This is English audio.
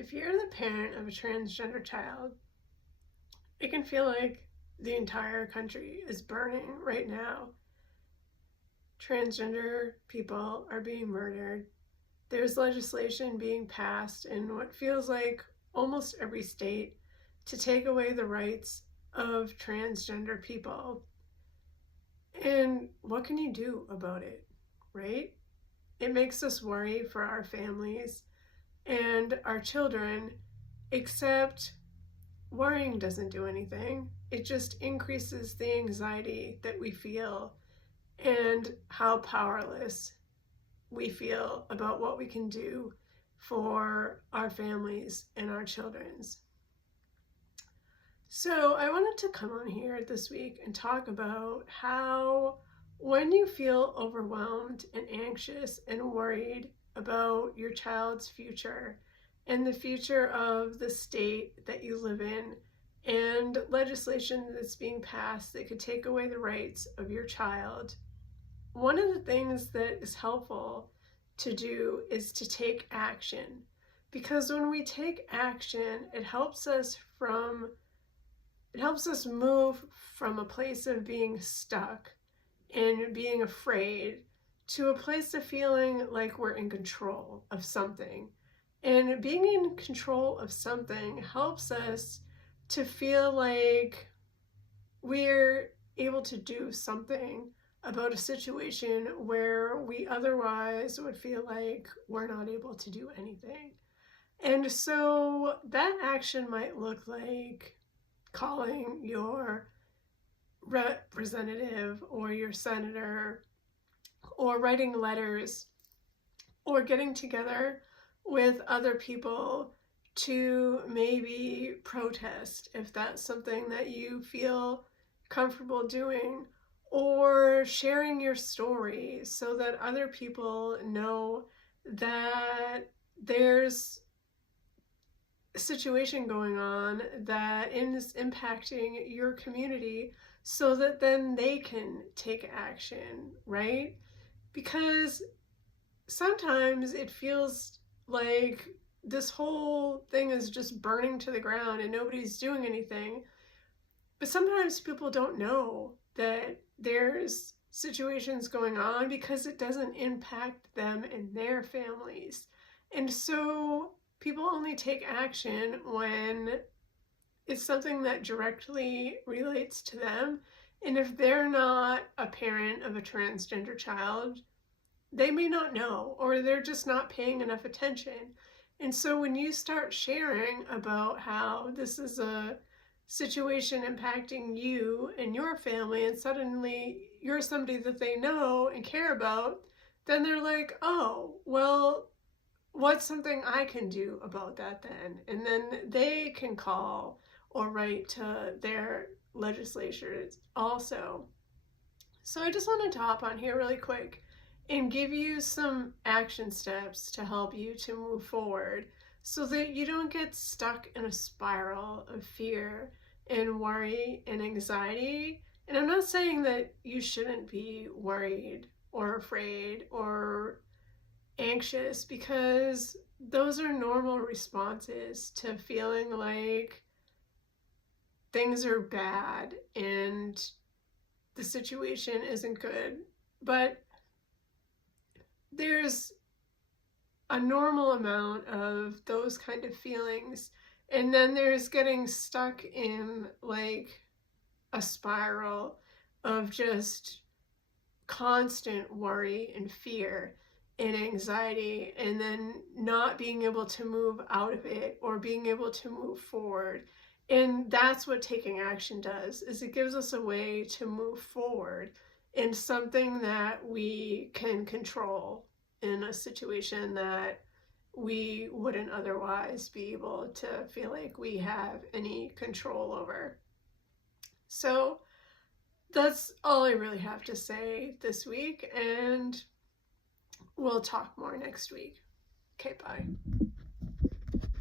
If you're the parent of a transgender child, it can feel like the entire country is burning right now. Transgender people are being murdered. There's legislation being passed in what feels like almost every state to take away the rights of transgender people. And what can you do about it, right? It makes us worry for our families and our children, except worrying doesn't do anything. It just increases the anxiety that we feel and how powerless we feel about what we can do for our families and our children's. So I wanted to come on here this week and talk about how when you feel overwhelmed and anxious and worried about your child's future and the future of the state that you live in and legislation that's being passed that could take away the rights of your child, one of the things that is helpful to do is to take action. Because when we take action, it helps us move from a place of being stuck and being afraid to a place of feeling like we're in control of something. And being in control of something helps us to feel like we're able to do something about a situation where we otherwise would feel like we're not able to do anything. And so that action might look like calling your representative or your senator, or writing letters, or getting together with other people to maybe protest if that's something that you feel comfortable doing, or sharing your story so that other people know that there's a situation going on that is impacting your community, so that then they can take action, right? Because sometimes it feels like this whole thing is just burning to the ground and nobody's doing anything. But sometimes people don't know that there's situations going on because it doesn't impact them and their families. And so people only take action when it's something that directly relates to them. And if they're not a parent of a transgender child, they may not know, or they're just not paying enough attention. And so when you start sharing about how this is a situation impacting you and your family, and suddenly you're somebody that they know and care about, then they're like, oh, well, what's something I can do about that then? And then they can call or write to their legislatures also. So I just wanted to hop on here really quick and give you some action steps to help you to move forward so that you don't get stuck in a spiral of fear and worry and anxiety. And I'm not saying that you shouldn't be worried or afraid or anxious, because those are normal responses to feeling like things are bad and the situation isn't good. But there's a normal amount of those kind of feelings, and then there's getting stuck in like a spiral of just constant worry and fear and anxiety, and then not being able to move out of it or being able to move forward. And that's what taking action does, is it gives us a way to move forward in something that we can control in a situation that we wouldn't otherwise be able to feel like we have any control over. So that's all I really have to say this week, and we'll talk more next week. Okay, bye.